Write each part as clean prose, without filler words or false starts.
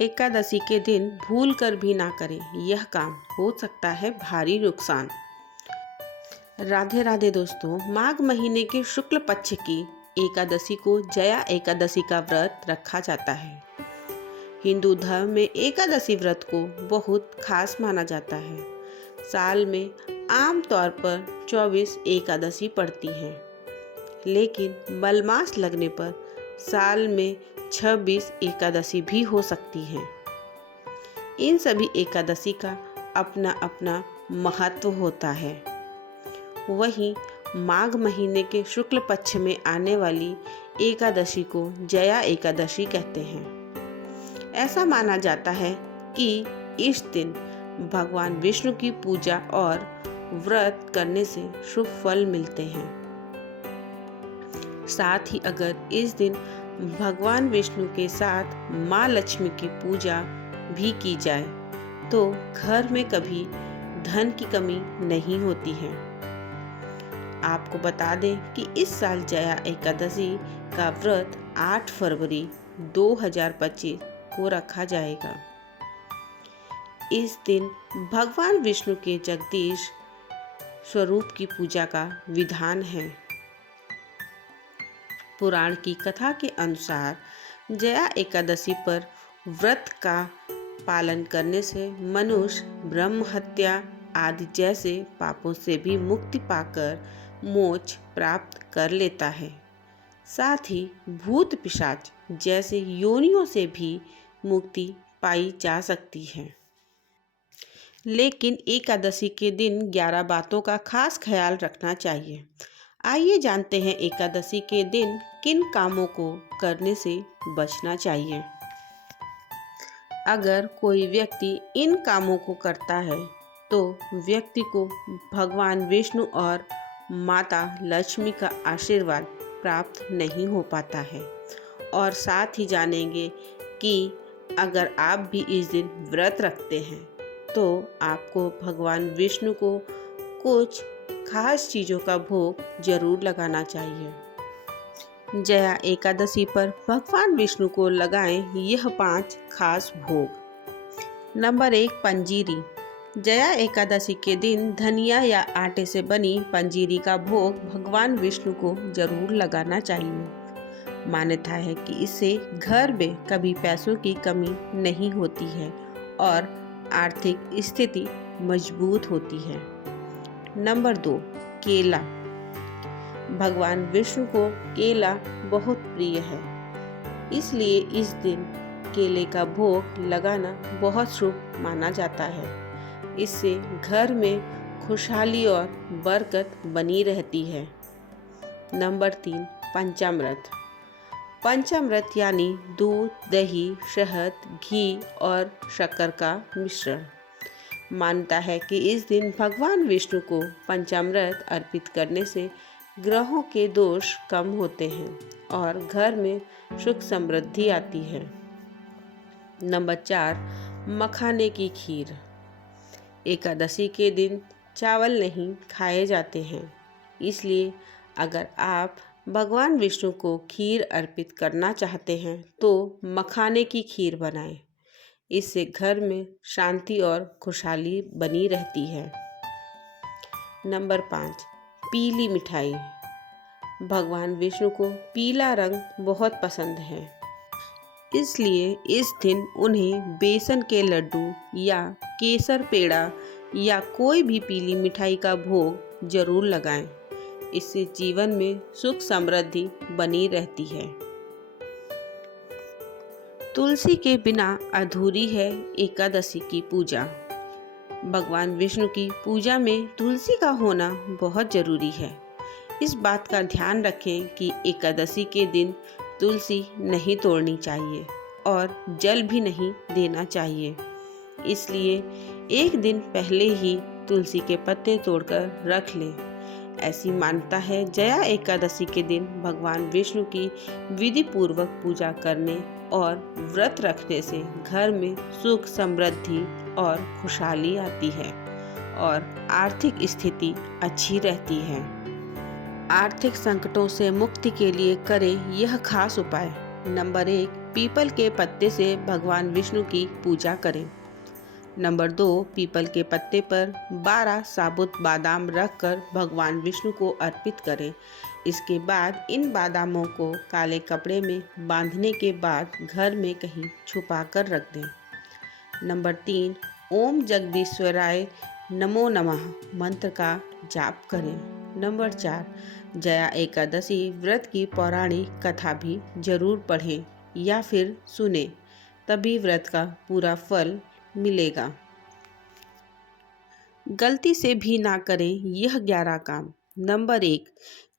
एकादशी के दिन भूल कर भी ना करें, यह काम हो सकता है भारी नुकसान। राधे राधे दोस्तों, माघ महीने के शुक्ल पक्ष की एकादशी को जया एकादशी का व्रत रखा जाता है। हिंदू धर्म में एकादशी व्रत को बहुत खास माना जाता है। साल में आम तौर पर 24 एकादशी पड़ती हैं, लेकिन मलमास लगने पर साल में 26 एकादशी भी हो सकती हैं। इन सभी एकादशी का अपना अपना महत्व होता है। वहीं माघ महीने के शुक्ल पक्ष में आने वाली एकादशी को जया एकादशी कहते हैं। ऐसा माना जाता है कि इस दिन भगवान विष्णु की पूजा और व्रत करने से शुभ फल मिलते हैं। साथ ही अगर इस दिन भगवान विष्णु के साथ माँ लक्ष्मी की पूजा भी की जाए तो घर में कभी धन की कमी नहीं होती है। आपको बता दें कि इस साल जया एकादशी का व्रत 8 फरवरी 2025 को रखा जाएगा। इस दिन भगवान विष्णु के जगदीश स्वरूप की पूजा का विधान है। पुराण की कथा के अनुसार जया एकादशी पर व्रत का पालन करने से मनुष्य ब्रह्म हत्या आदि जैसे पापों से भी मुक्ति पाकर मोक्ष प्राप्त कर लेता है। साथ ही भूत पिशाच जैसे योनियों से भी मुक्ति पाई जा सकती है। लेकिन एकादशी के दिन 11 बातों का खास ख्याल रखना चाहिए। आइए जानते हैं एकादशी के दिन किन कामों को करने से बचना चाहिए। अगर कोई व्यक्ति इन कामों को करता है तो व्यक्ति को भगवान विष्णु और माता लक्ष्मी का आशीर्वाद प्राप्त नहीं हो पाता है। और साथ ही जानेंगे कि अगर आप भी इस दिन व्रत रखते हैं तो आपको भगवान विष्णु को कुछ खास चीज़ों का भोग जरूर लगाना चाहिए। जया एकादशी पर भगवान विष्णु को लगाएं यह 5 खास भोग। नंबर 1, पंजीरी। जया एकादशी के दिन धनिया या आटे से बनी पंजीरी का भोग भगवान विष्णु को जरूर लगाना चाहिए। मान्यता है कि इससे घर में कभी पैसों की कमी नहीं होती है और आर्थिक स्थिति मजबूत होती है। नंबर 2, केला। भगवान विष्णु को केला बहुत प्रिय है, इसलिए इस दिन केले का भोग लगाना बहुत शुभ माना जाता है। इससे घर में खुशहाली और बरकत बनी रहती है। नंबर 3, पंचामृत। पंचामृत यानी दूध, दही, शहद, घी और शक्कर का मिश्रण। मानता है कि इस दिन भगवान विष्णु को पंचामृत अर्पित करने से ग्रहों के दोष कम होते हैं और घर में सुख समृद्धि आती है। नंबर 4, मखाने की खीर। एकादशी के दिन चावल नहीं खाए जाते हैं, इसलिए अगर आप भगवान विष्णु को खीर अर्पित करना चाहते हैं तो मखाने की खीर बनाएं। इससे घर में शांति और खुशहाली बनी रहती है। नंबर 5, पीली मिठाई। भगवान विष्णु को पीला रंग बहुत पसंद है, इसलिए इस दिन उन्हें बेसन के लड्डू या केसर पेड़ा या कोई भी पीली मिठाई का भोग जरूर लगाएं। इससे जीवन में सुख समृद्धि बनी रहती है। तुलसी के बिना अधूरी है एकादशी की पूजा। भगवान विष्णु की पूजा में तुलसी का होना बहुत जरूरी है। इस बात का ध्यान रखें कि एकादशी के दिन तुलसी नहीं तोड़नी चाहिए और जल भी नहीं देना चाहिए। इसलिए एक दिन पहले ही तुलसी के पत्ते तोड़कर रख लें। ऐसी मान्यता है जया एकादशी के दिन भगवान विष्णु की विधि पूर्वक पूजा करने और व्रत रखने से घर में सुख समृद्धि और खुशहाली आती है और आर्थिक स्थिति अच्छी रहती है। आर्थिक संकटों से मुक्ति के लिए करें यह खास उपाय। नंबर 1, पीपल के पत्ते से भगवान विष्णु की पूजा करें। नंबर 2, पीपल के पत्ते पर 12 साबुत बादाम रखकर भगवान विष्णु को अर्पित करें। इसके बाद इन बादामों को काले कपड़े में बांधने के बाद घर में कहीं छुपा कर रख दें। नंबर 3, ओम जगदीश्वराय नमो नमः मंत्र का जाप करें। नंबर 4, जया एकादशी व्रत की पौराणिक कथा भी जरूर पढ़ें या फिर सुने, तभी व्रत का पूरा फल मिलेगा। गलती से भी ना करें यह 11 काम। नंबर 1,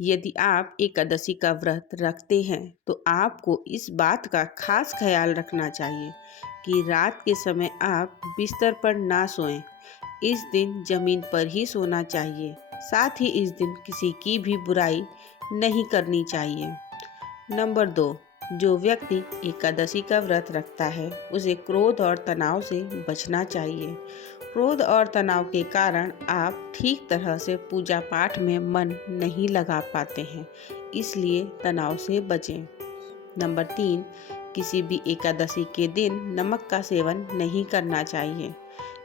यदि आप एकादशी का व्रत रखते हैं तो आपको इस बात का खास ख्याल रखना चाहिए कि रात के समय आप बिस्तर पर ना सोएं। इस दिन जमीन पर ही सोना चाहिए। साथ ही इस दिन किसी की भी बुराई नहीं करनी चाहिए। नंबर 2, जो व्यक्ति एकादशी का व्रत रखता है उसे क्रोध और तनाव से बचना चाहिए। क्रोध और तनाव के कारण आप ठीक तरह से पूजा पाठ में मन नहीं लगा पाते हैं, इसलिए तनाव से बचें। नंबर 3, किसी भी एकादशी के दिन नमक का सेवन नहीं करना चाहिए,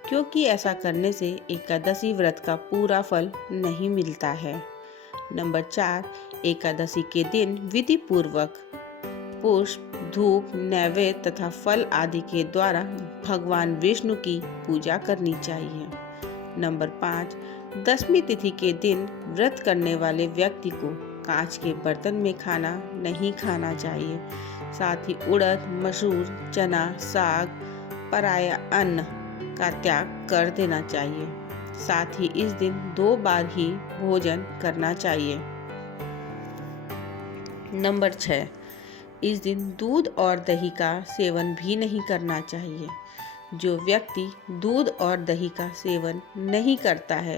क्योंकि ऐसा करने से एकादशी व्रत का पूरा फल नहीं मिलता है। नंबर 4, एकादशी के दिन विधि पूर्वक पुष्प, धूप, नैवेद्य तथा फल आदि के द्वारा भगवान विष्णु की पूजा करनी चाहिए। नंबर 5, दशमी तिथि के दिन व्रत करने वाले व्यक्ति को कांच के बर्तन में खाना नहीं खाना चाहिए। साथ ही उड़द, मसूर, चना, साग, पराया अन्न का त्याग कर देना चाहिए। साथ ही इस दिन 2 बार ही भोजन करना चाहिए। नंबर 6, इस दिन दूध और दही का सेवन भी नहीं करना चाहिए। जो व्यक्ति दूध और दही का सेवन नहीं करता है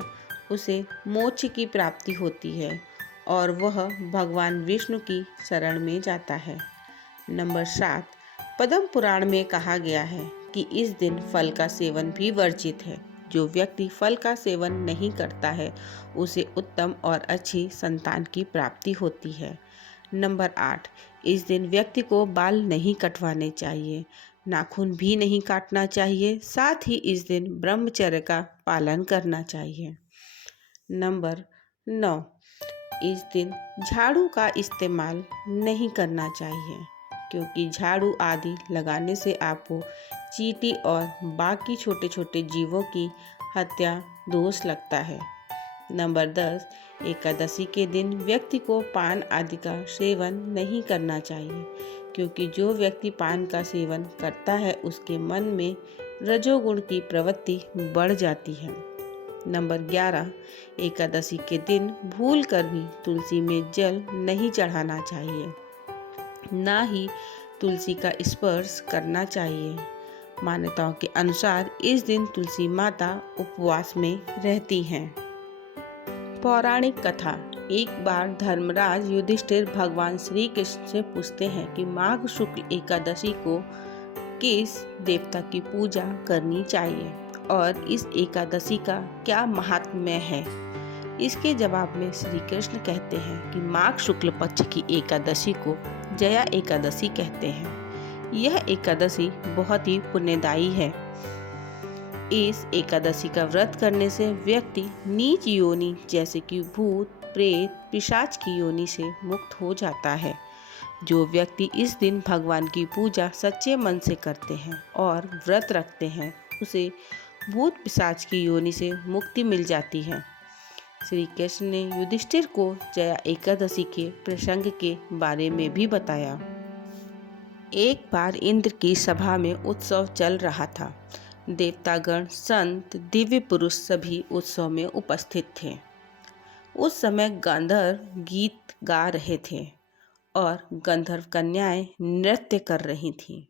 उसे मोक्ष की प्राप्ति होती है और वह भगवान विष्णु की शरण में जाता है। नंबर 7, पद्म पुराण में कहा गया है कि इस दिन फल का सेवन भी वर्जित है। जो व्यक्ति फल का सेवन नहीं करता है उसे उत्तम और अच्छी संतान की प्राप्ति होती है। नंबर 8, इस दिन व्यक्ति को बाल नहीं कटवाने चाहिए, नाखून भी नहीं काटना चाहिए। साथ ही इस दिन ब्रह्मचर्य का पालन करना चाहिए। नंबर 9, इस दिन झाड़ू का इस्तेमाल नहीं करना चाहिए, क्योंकि झाड़ू आदि लगाने से आपको चींटी और बाकी छोटे छोटे जीवों की हत्या दोष लगता है। नंबर 10, एकादशी के दिन व्यक्ति को पान आदि का सेवन नहीं करना चाहिए, क्योंकि जो व्यक्ति पान का सेवन करता है उसके मन में रजोगुण की प्रवृत्ति बढ़ जाती है। नंबर 11, एकादशी के दिन भूल कर भी तुलसी में जल नहीं चढ़ाना चाहिए, ना ही तुलसी का स्पर्श करना चाहिए। मान्यताओं के अनुसार इस दिन तुलसी माता उपवास में रहती हैं। पौराणिक कथा। एक बार धर्मराज युधिष्ठिर भगवान श्री कृष्ण से पूछते हैं कि माघ शुक्ल एकादशी को किस देवता की पूजा करनी चाहिए और इस एकादशी का क्या महात्म्य है। इसके जवाब में श्री कृष्ण कहते हैं कि माघ शुक्ल पक्ष की एकादशी को जया एकादशी कहते हैं। यह एकादशी बहुत ही पुण्यदायी है। इस एकादशी का व्रत करने से व्यक्ति नीच योनि जैसे कि भूत, प्रेत, पिशाच की योनि से मुक्त हो जाता है। जो व्यक्ति इस दिन भगवान की पूजा सच्चे मन से करते हैं और व्रत रखते हैं उसे भूत पिशाच की योनि से मुक्ति मिल जाती है। श्री कृष्ण ने युधिष्ठिर को जया एकादशी के प्रसंग के बारे में भी बताया। एक बार इंद्र की सभा में उत्सव चल रहा था। देवतागण, संत, दिव्य पुरुष सभी उत्सव में उपस्थित थे। उस समय गंधर्व गीत गा रहे थे और गंधर्व कन्याएं नृत्य कर रही थीं।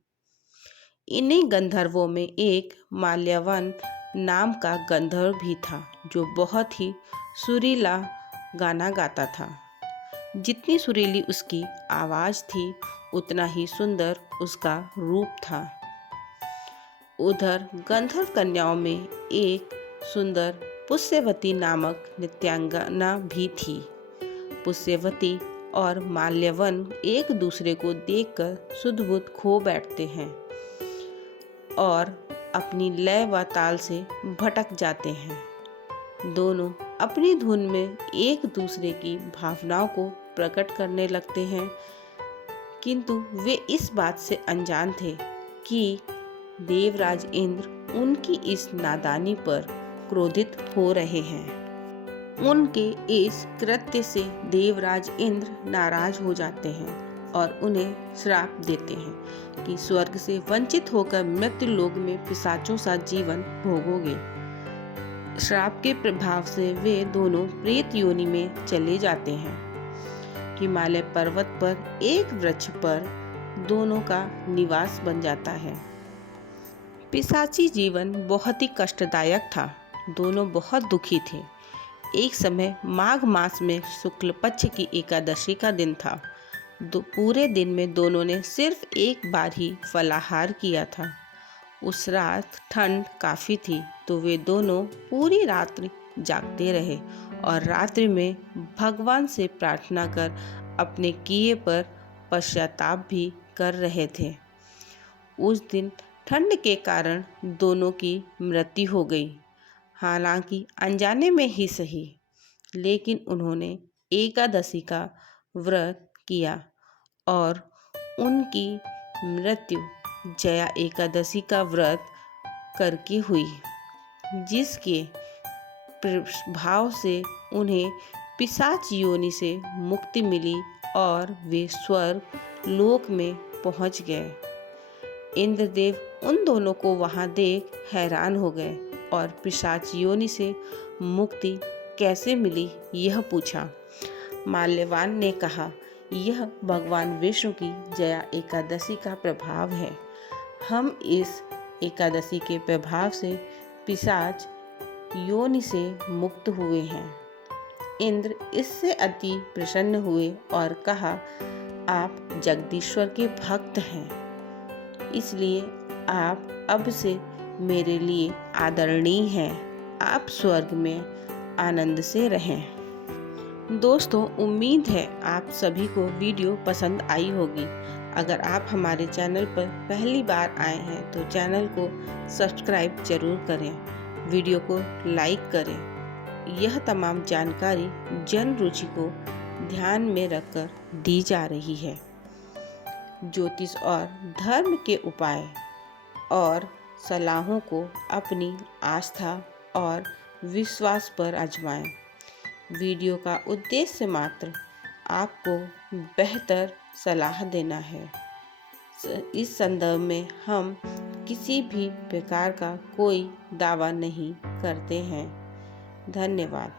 इन्हीं गंधर्वों में एक माल्यवन नाम का गंधर्व भी था, जो बहुत ही सुरीला गाना गाता था। जितनी सुरीली उसकी आवाज़ थी उतना ही सुंदर उसका रूप था। उधर गंधर्व कन्याओं में एक सुंदर पुष्यवती नामक नृत्यांगना भी थी। पुष्यवती और माल्यवन एक दूसरे को देखकर सुध-बुध खो बैठते हैं और अपनी लय व ताल से भटक जाते हैं। दोनों अपनी धुन में एक दूसरे की भावनाओं को प्रकट करने लगते हैं, किंतु वे इस बात से अनजान थे कि देवराज इंद्र उनकी इस नादानी पर क्रोधित हो रहे हैं। उनके इस कृत्य से देवराज इंद्र नाराज हो जाते हैं और उन्हें श्राप देते हैं कि स्वर्ग से वंचित होकर मृत्यु लोक में पिशाचों सा जीवन भोगोगे। श्राप के प्रभाव से वे दोनों प्रेत योनि में चले जाते हैं। हिमालय पर्वत पर एक वृक्ष पर दोनों का निवास बन जाता है। पिशाची जीवन बहुत ही कष्टदायक था। दोनों बहुत दुखी थे। एक समय माघ मास में शुक्ल पक्ष की एकादशी का दिन था। पूरे दिन में दोनों ने सिर्फ एक बार ही फलाहार किया था। उस रात ठंड काफ़ी थी, तो वे दोनों पूरी रात्रि जागते रहे और रात्रि में भगवान से प्रार्थना कर अपने किए पर पश्चाताप भी कर रहे थे। उस दिन ठंड के कारण दोनों की मृत्यु हो गई। हालांकि अनजाने में ही सही, लेकिन उन्होंने एकादशी का व्रत किया और उनकी मृत्यु जया एकादशी का व्रत करके हुई, जिसके प्रभाव से उन्हें पिशाच योनि से मुक्ति मिली और वे स्वर्ग लोक में पहुंच गए। इंद्रदेव उन दोनों को वहां देख हैरान हो गए और पिशाच योनि से मुक्ति कैसे मिली यह पूछा। माल्यवान ने कहा, यह भगवान विष्णु की जया एकादशी का प्रभाव है। हम इस एकादशी के प्रभाव से पिशाच योनि से मुक्त हुए हैं। इंद्र इससे अति प्रसन्न हुए और कहा, आप जगदीश्वर के भक्त हैं, इसलिए आप अब से मेरे लिए आदरणीय हैं। आप स्वर्ग में आनंद से रहें। दोस्तों, उम्मीद है आप सभी को वीडियो पसंद आई होगी। अगर आप हमारे चैनल पर पहली बार आए हैं तो चैनल को सब्सक्राइब जरूर करें, वीडियो को लाइक करें। यह तमाम जानकारी जन रुचि को ध्यान में रखकर दी जा रही है। ज्योतिष और धर्म के उपाय और सलाहों को अपनी आस्था और विश्वास पर आजमाएं। वीडियो का उद्देश्य मात्र आपको बेहतर सलाह देना है। इस संदर्भ में हम किसी भी प्रकार का कोई दावा नहीं करते हैं। धन्यवाद।